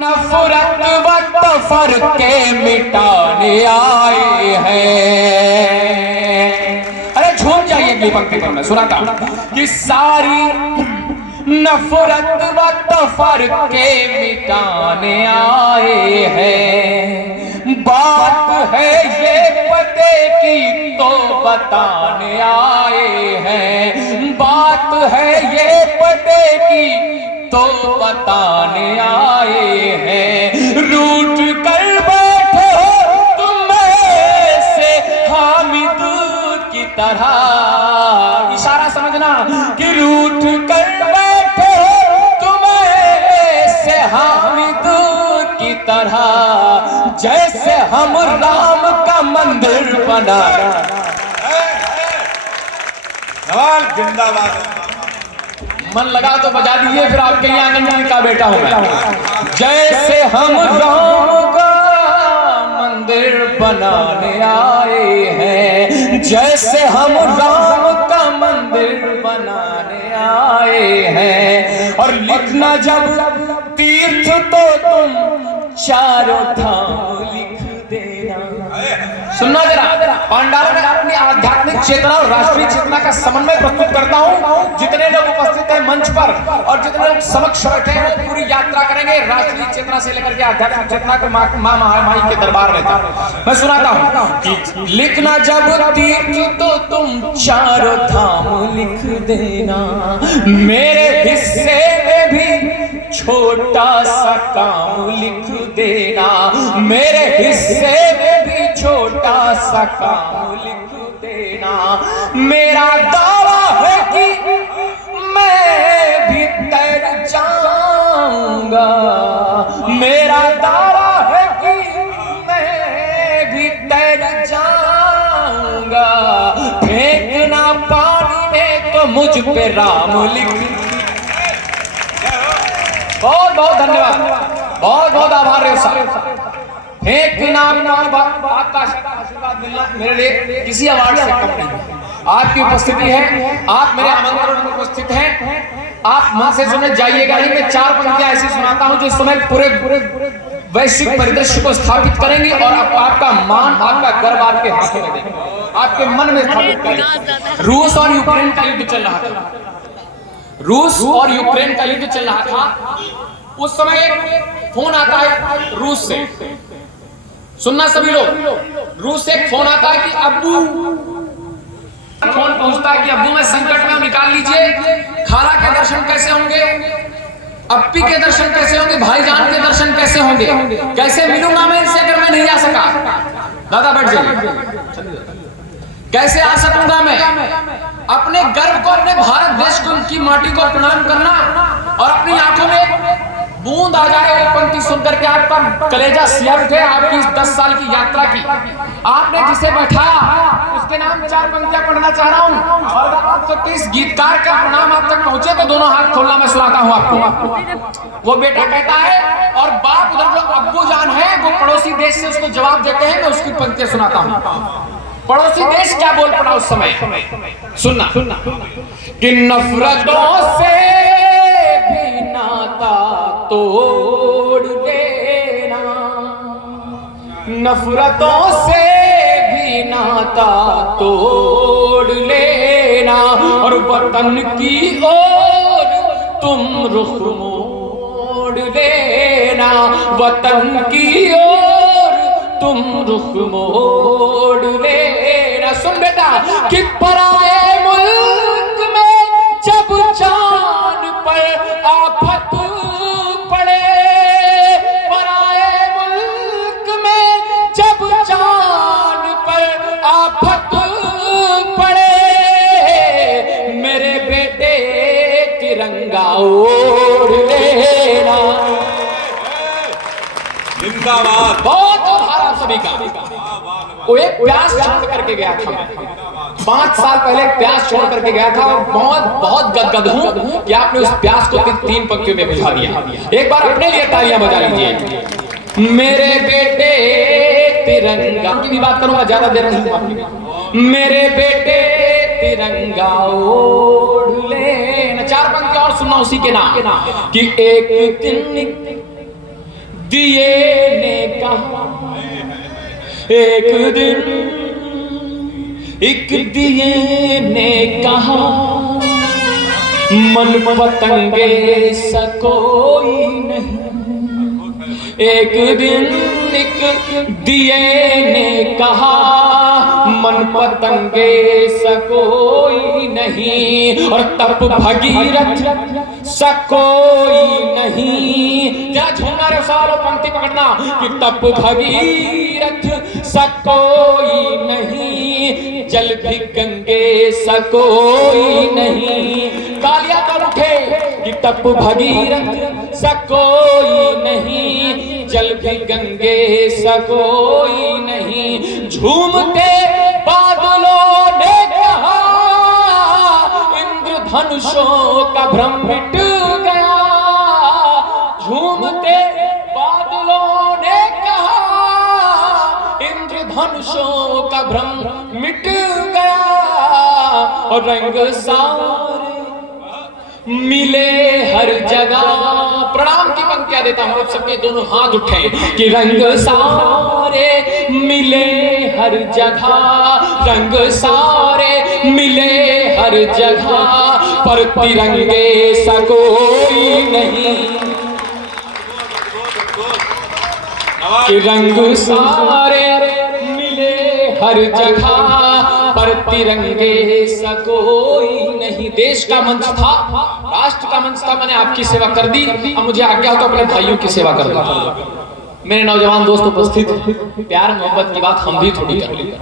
नफरत व तफरके मिटाने आए हैं। अरे झूम जाइए अगली पंक्ति पर मैं सुनाता हूं कि सारी नफरत व तफरके मिटाने आए हैं। बात है ये पते की तो बताने आए हैं। बात है ये पते की तो बताने आए हैं। रूठ कर बैठे हो तुम से हामिद की तरह। इशारा समझना कि रूठ कर बैठे हो तुम से हामिद की तरह, जैसे हम राम का मंदिर बना। जिंदाबाद। मन लगा तो बजा दीजिए, फिर आपके यहाँ आंगन का बेटा हूं मैं। जैसे हम राम का मंदिर बनाने आए हैं, जैसे हम राम का मंदिर बनाने आए हैं। और लिखना जब तीर्थ तो तुम चारों धाम लिख देना। सुनना जरा, पांडालों में अपनी आध्यात्मिक चेतना और राष्ट्रीय चेतना का समन्वय प्रस्तुत करता हूं। जितने लोग उपस्थित हैं मंच पर और जितने लोग समक्ष बैठे हैं वो पूरी यात्रा करेंगे राष्ट्रीय चेतना से लेकर के आध्यात्मिक चेतना के मां महामाई के दरबार में था। मैं सुनाता हूं कि लिखना जब तीर्थ तो तुम चारों धाम लिख देना। मेरे हिस्से में भी छोटा सा काम लिख देना। मेरे हिस्से में भी छोटा सा काम लिख देना। मेरा दावा है कि मैं भी तैर जाऊंगा। मेरा दावा है कि मैं भी तैर जाऊंगा। फेंकना पानी में तो मुझ पे राम लिख। बहुत बहुत धन्यवाद, बहुत बहुत आभार है साहब। फेंकना आपका आशीर्वाद मिलना मेरे लिए किसी अवार्ड से कम नहीं। आपकी उपस्थिति है, आप मेरे आमंत्रण में उपस्थित हैं। आप मन से सुने जाइएगा ही। मैं चार पंक्तियां ऐसी सुनाता हूं जो इस समय पूरे वैश्विक परिदृश्य को स्थापित करेंगी और आपका मान, आपका गर्व आपके हाथों में देंगे, आपके मन में स्थापित करेंगे। रूस और यूक्रेन का युद्ध चल रहा था। रूस और यूक्रेन का युद्ध चल रहा था। उस समय एक फोन आता है रूस से। सुनना सभी लोग, रूस से एक फोन आता है कि अब्बू, फोन पहुंचता है कि अब्बू मैं संकट में हूं, निकाल लीजिए। खाला के दर्शन कैसे होंगे, अप्पी के दर्शन कैसे होंगे, भाईजान के दर्शन कैसे होंगे, कैसे मिलूंगा मैं इनसे अगर मैं नहीं आ सका। दादा बैठ जाइए। कैसे आ सकूंगा मैं? अपने गर्व को, अपने भारत देश को, उनकी माटी को प्रणाम करना और अपनी आंखों में बूंद आ जाए एक पंक्ति सुनकर के आपका कलेजा सिहर उठे। आपकी इस 10 साल की यात्रा की आपने जिसे बैठाया उसके नाम चार पंक्तियां पढ़ना चाह रहा हूं। और आपको इस गीतकार का प्रणाम आप तक पहुंचे तो दोनों हाथ खोलना मैं सुनाता हूं आपको। वो बेटा कहता है और बाप उधर जो अब्बू जान है वो पड़ोसी देश से उसको जवाब देते हैं। मैं उसकी पंक्तियां सुनाता हूं। पड़ोसी देश क्या बोल पड़ा उस समय, सुनना कि नफरतों से भी नाता तोड़ देना। नफरतों से भी नाता तोड़ लेना और वतन की ओर तुम रुख मोड़ लेना। वतन की ओर तुम रुख मोड़ लेना। सुन बेटा कि पराए मुल्क में जब जान पर आफत पड़े, पराए मुल्क में जब जान पर आफत पड़े, मेरे बेटे तिरंगा ओढ़ लेना। जिंदाबाद। बहुत आभार सभी का। वो एक प्यास छोड़ करके गया था 5 साल पहले, प्यास छोड़ करके गया था और बहुत गदगद हूं कि आपने उस प्यास को 3 पंक्तियों में बुझा दिया। एक बार अपने लिए तालियां बजा लीजिए। मेरे बेटे तिरंगा की भी बात करूंगा, ज्यादा देर नहीं। मेरे बेटे तिरंगा ओढ़ लेना। 4 पंक्तियां और सुनना उसी के नाम कि एक दिन दिए ने कहा, एक दिन एक दिए ने कहा, मन पतंगे सा कोई नहीं। एक दिन एक दिए ने कहा, मन पतंगे सा कोई नहीं। और तप भगीरथ सा कोई नहीं। जरा झूमना रे सारो पंक्ति पकड़ना कि तप भगीरथ सा कोई नहीं, जल भी गंगे सा कोई नहीं। कालिया कर उठे कि तप भगीरथ सा कोई नहीं, जल भी गंगे सा कोई नहीं। झूमते बादलों ने कहा, इंद्रधनुषों का भ्रम मिट गया। झूमते बादलों ने कहा, इंद्रधनुषों का भ्रम मिट गया। और रंग सारे मिले हर जगह। प्रणाम की पंक्तियां देता हूं, आप सबके दोनों हाथ उठे कि रंग सारे मिले हर जगह, रंग सारे मिले हर जगह, पर तिरंगे सा कोई नहीं। कि रंग सारे मिले हर जगह, पर तिरंगे सा कोई नहीं। देश का मंच था, राष्ट्र का मंच था, मैंने आपकी सेवा कर दी। अब मुझे आज्ञा हो तो अपने भाइयों की सेवा कर दो। मेरे नौजवान दोस्त उपस्थित, प्यार मोहब्बत की बात हम भी थोड़ी कर लें।